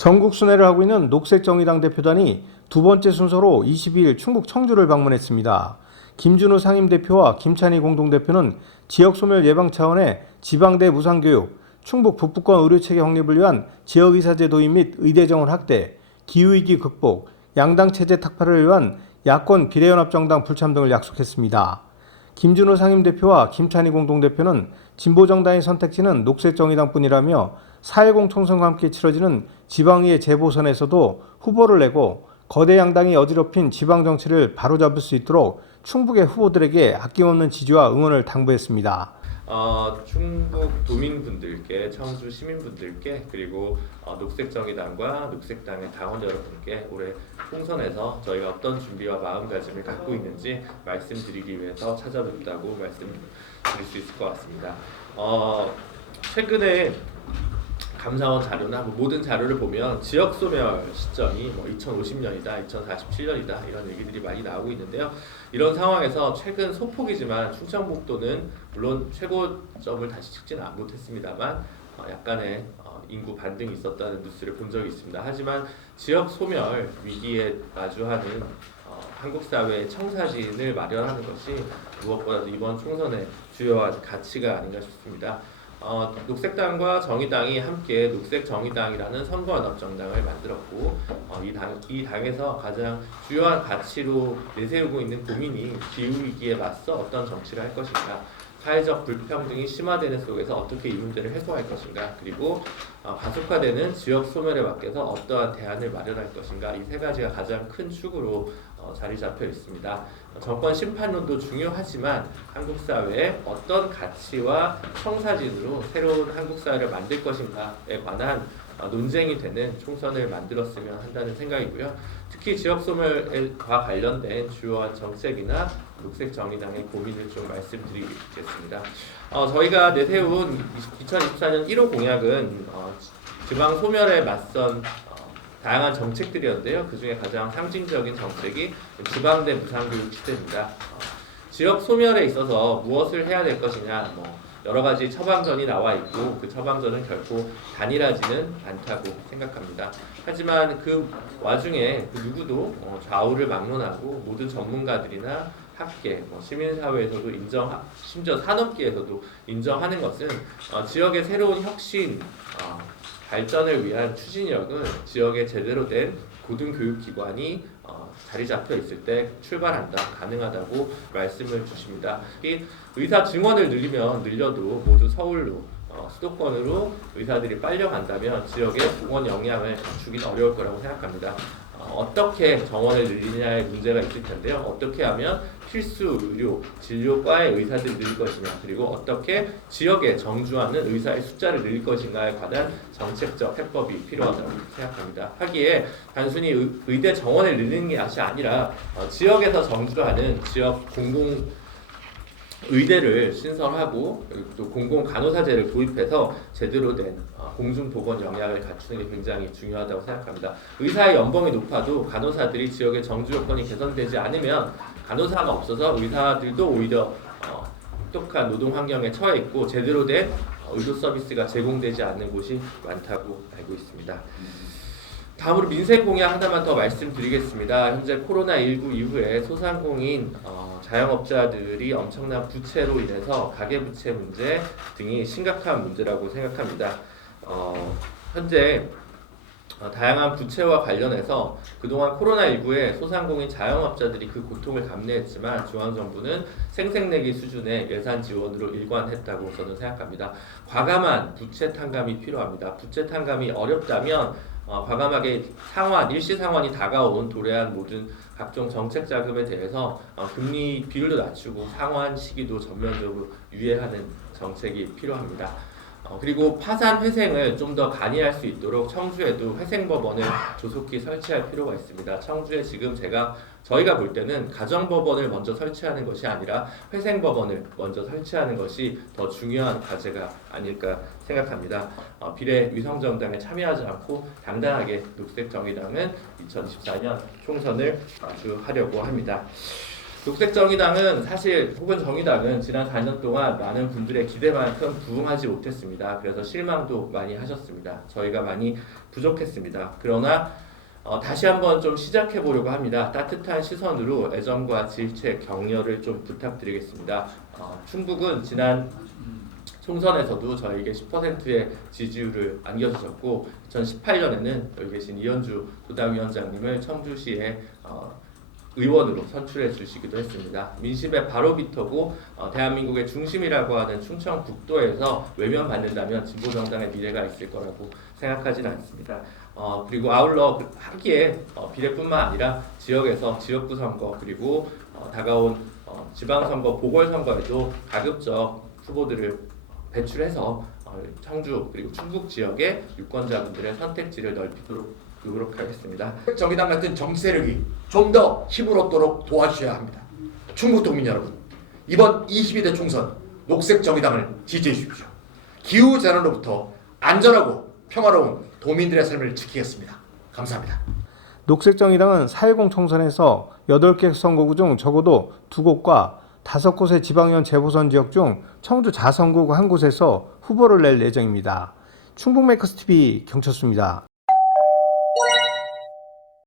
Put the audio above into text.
전국 순회를 하고 있는 녹색정의당 대표단이 두 번째 순서로 22일 충북 청주를 방문했습니다. 김준우 상임대표와 김찬희 공동대표는 지역소멸 예방 차원의 지방대 무상교육, 충북 북부권 의료체계 확립을 위한 지역의사제 도입 및 의대정원 확대, 기후위기 극복, 양당체제 탁파를 위한 야권 비례연합정당 불참 등을 약속했습니다. 김준우 상임대표와 김찬희 공동대표는 진보정당의 선택지는 녹색정의당뿐이라며 4.10 총선과 함께 치러지는 지방의회 재보선에서도 후보를 내고 거대 양당이 어지럽힌 지방정치를 바로잡을 수 있도록 충북의 후보들에게 아낌없는 지지와 응원을 당부했습니다. 충북 도민분들께, 청주 시민분들께, 그리고 녹색정의당과 녹색당의 당원 여러분께 올해 총선에서 저희가 어떤 준비와 마음가짐을 갖고 있는지 말씀드리기 위해서 찾아뵙다고 말씀드릴 수 있을 것 같습니다. 최근에 감사원 자료나 모든 자료를 보면 지역 소멸 시점이 2050년이다, 2047년이다 이런 얘기들이 많이 나오고 있는데요. 이런 상황에서 최근 소폭이지만 충청북도는 물론 최고점을 다시 찍지는 못했습니다만 약간의 인구 반등이 있었다는 뉴스를 본 적이 있습니다. 하지만 지역 소멸 위기에 마주하는 한국 사회의 청사진을 마련하는 것이 무엇보다도 이번 총선의 주요한 가치가 아닌가 싶습니다. 녹색당과 정의당이 함께 녹색정의당이라는 선거연합정당을 만들었고 이 당에서 가장 주요한 가치로 내세우고 있는 고민이 기후위기에 맞서 어떤 정치를 할 것인가, 사회적 불평등이 심화되는 속에서 어떻게 이 문제를 해소할 것인가, 그리고 가속화되는 지역 소멸에 맞게서 어떠한 대안을 마련할 것인가, 이 세 가지가 가장 큰 축으로 자리 잡혀 있습니다. 정권 심판론도 중요하지만 한국 사회에 어떤 가치와 청사진으로 새로운 한국 사회를 만들 것인가에 관한 논쟁이 되는 총선을 만들었으면 한다는 생각이고요. 특히 지역 소멸과 관련된 주요한 정책이나 녹색정의당의 고민을 좀 말씀드리겠습니다. 저희가 내세운 2024년 1호 공약은 지방 소멸에 맞선 다양한 정책들이었는데요. 그 중에 가장 상징적인 정책이 지방대 무상교육 시대입니다. 지역 소멸에 있어서 무엇을 해야 될 것이냐, 여러 가지 처방전이 나와 있고 그 처방전은 결코 단일하지는 않다고 생각합니다. 하지만 그 와중에 그 누구도 좌우를 막론하고 모든 전문가들이나 학계, 시민사회에서도 심지어 산업계에서도 인정하는 것은 지역의 새로운 혁신, 발전을 위한 추진력은 지역에 제대로 된 고등교육기관이 자리 잡혀 있을 때 출발한다, 가능하다고 말씀을 주십니다. 이 의사 증원을 늘리면 늘려도 모두 서울로 수도권으로 의사들이 빨려간다면 지역의 보건 역량을 갖추긴 어려울 거라고 생각합니다. 어떻게 정원을 늘리냐의 문제가 있을 텐데요. 어떻게 하면 필수 의료, 진료과의 의사들이 늘릴 것이냐, 그리고 어떻게 지역에 정주하는 의사의 숫자를 늘릴 것인가에 관한 정책적 해법이 필요하다고 생각합니다. 하기에 단순히 의대 정원을 늘리는 것이 아니라 지역에서 정주하는 지역 공공 의대를 신설하고 또 공공 간호사제를 도입해서 제대로 된 공중보건 역량을 갖추는 게 굉장히 중요하다고 생각합니다. 의사의 연봉이 높아도 간호사들이 지역의 정주 여건이 개선되지 않으면 간호사가 없어서 의사들도 오히려 혹독한 노동 환경에 처해 있고 제대로 된 의료 서비스가 제공되지 않는 곳이 많다고 알고 있습니다. 다음으로 민생 공약 하나만 더 말씀드리겠습니다. 현재 코로나19 이후에 소상공인 자영업자들이 엄청난 부채로 인해서 가계부채 문제 등이 심각한 문제라고 생각합니다. 현재 다양한 부채와 관련해서 그동안 코로나19에 소상공인 자영업자들이 그 고통을 감내했지만 중앙정부는 생색내기 수준의 예산 지원으로 일관했다고 저는 생각합니다. 과감한 부채 탕감이 필요합니다. 부채 탕감이 어렵다면 과감하게 일시 상환이 다가온 도래한 모든 각종 정책 자금에 대해서 금리 비율도 낮추고 상환 시기도 전면적으로 유예하는 정책이 필요합니다. 그리고 파산 회생을 좀 더 간이할 수 있도록 청주에도 회생법원을 조속히 설치할 필요가 있습니다. 청주에 지금 저희가 볼 때는 가정법원을 먼저 설치하는 것이 아니라 회생법원을 먼저 설치하는 것이 더 중요한 과제가 아닐까 생각합니다. 비례 위성정당에 참여하지 않고 당당하게 녹색정의당은 2024년 총선을 마주하려고 합니다. 녹색정의당은 사실 혹은 정의당은 지난 4년 동안 많은 분들의 기대만큼 부응하지 못했습니다. 그래서 실망도 많이 하셨습니다. 저희가 많이 부족했습니다. 그러나 다시 한번 좀 시작해 보려고 합니다. 따뜻한 시선으로 애정과 질책, 격려를 좀 부탁드리겠습니다. 충북은 지난 총선에서도 저에게 10%의 지지율을 안겨주셨고 2018년에는 여기 계신 이현주 도당위원장님을 청주시에 의원으로 선출해 주시기도 했습니다. 민심의 바로미터고 대한민국의 중심이라고 하는 충청북도에서 외면받는다면 진보정당의 미래가 있을 거라고 생각하진 않습니다. 그리고 아울러 하기에 비례뿐만 아니라 지역에서 지역구 선거 그리고 다가온 지방선거, 보궐선거에도 가급적 후보들을 배출해서 청주 그리고 충북 지역의 유권자분들의 선택지를 넓히도록 노력하겠습니다. 정의당 같은 정치 세력이 좀 더 힘을 얻도록 도와주셔야 합니다. 충북 도민 여러분, 이번 22대 총선 녹색 정의당을 지지해 주십시오. 기후 재난으로부터 안전하고 평화로운 도민들의 삶을 지키겠습니다. 감사합니다. 녹색정의당은 4.10 총선에서 8개 선거구 중 적어도 2곳과 5곳의 지방의원 재보선 지역 중 청주 자선구 1곳에서 후보를 낼 예정입니다. 충북메이커스TV 경철수입니다.